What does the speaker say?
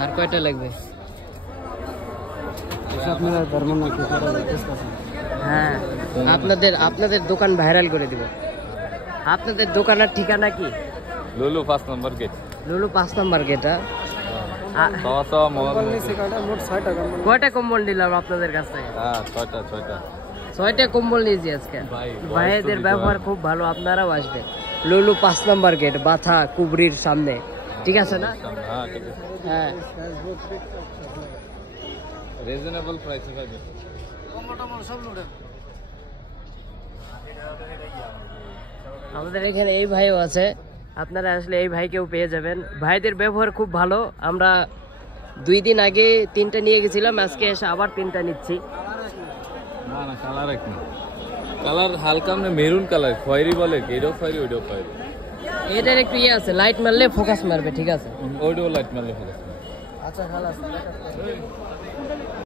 আর কয়টা লাগবে? হ্যাঁ, আপনাদের দোকান ভাইরাল করে দিব। আপনাদের দোকানের ঠিকানা কি? লুলু 5 নম্বর গেট। লুলু 5 নম্বর গেট। কয়টা কম্বল নিলাম আপনাদের কাছে? 6টা কম্বল নিয়েছি আজকে। ভাইদের ব্যবহার খুব ভালো, আপনারাও আসবেন। লুলু 5 নম্বর গেট, বাথা কুবরির সামনে, ঠিক আছে না? হ্যাঁ, রিজনেবল প্রাইসে পাবেন। আমাদের এখানে এই ভাইও আছে, আপনারা আসলে এই ভাইকেও পেয়ে যাবেন। ভাইদের ব্যবহার খুব ভালো। আমরা 2 দিন আগে 3টা নিয়ে গেছিলাম, আজকে এসে আবার 3টা নিচ্ছি। না না, কালার এক না, কালার হালকা মানে মেরুন কালার, খয়েরি বলে, এটাও খয়েরি ওইটাও খয়েরি। এটার একটু ইয়ে আছে, লাইট মারলে ফোকাস মারবে, ঠিক আছে? ওইটাও লাইট মারলে ফোকাস মারবে। আচ্ছা, ভালো আছে।